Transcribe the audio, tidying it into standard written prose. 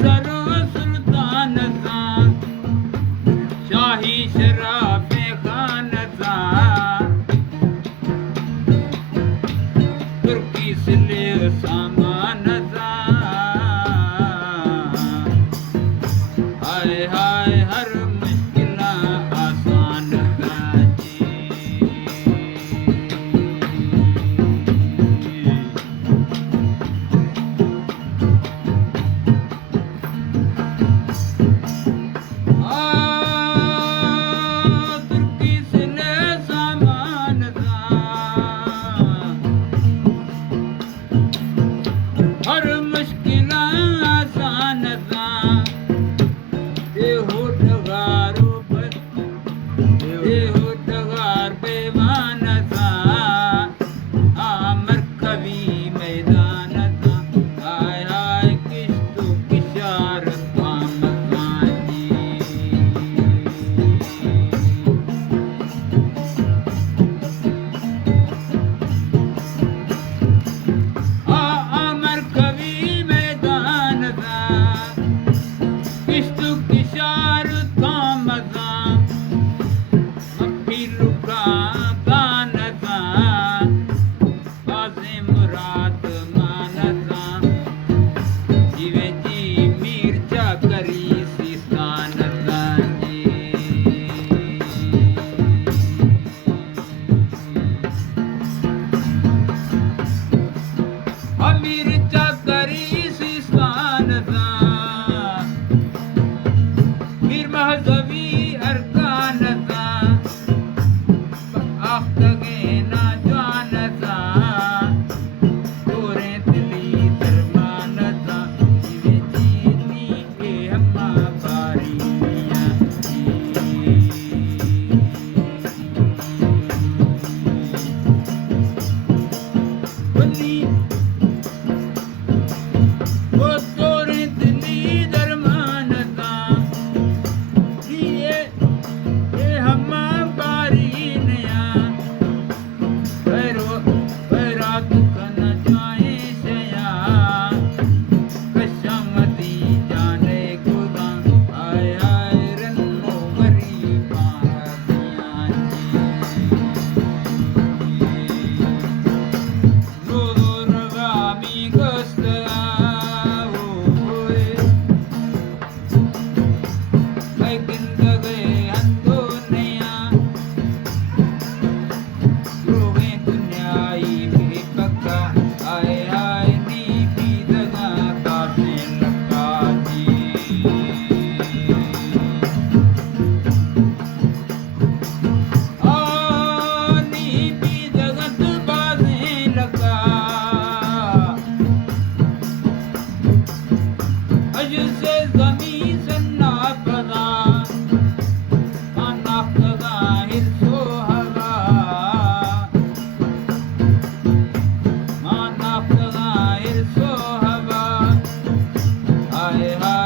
सर्व सुलतानचा शाही शराफे खानचा तुर्कीसले सामानचा हाय हाय हर मुश्किला आसान काची हर मुश्किल आसान था ये होठगार बेवान था आमर कवि मैदान था हाय हाय किस्तु किशार काम काजी अमर कवि मैदान था किस्तु किशार काम था मफिलु का गान था बाज़े मुराद मान था जीवे जी मिर्जा करी सिस्तान था जी अमीर चाकरी सिस्तान था मीर महजवी अरकान था आख्तगे ना जान था तोरे दिली दरमान था जीवे जीनी के हम्मा बारी मियां जी बनी वो तोरे दिली दरमान था ये हम्मा बारी नया बैरात कन जाए शया कशमती जाने खुदा आय आय रन्नो गरीबा दियां जी नूरगामी गस्ता होए लेकिन गए अंदोनिया रोगे दुनियाई बेपक्का आए आए नी भी दगा काटे लगा जी नी भी जगत बाजे लगा अज से जमी सन्ना पदा नाफ्तगा हिरसो हवा नाफ्तगा हिरसो हवा हाय हाय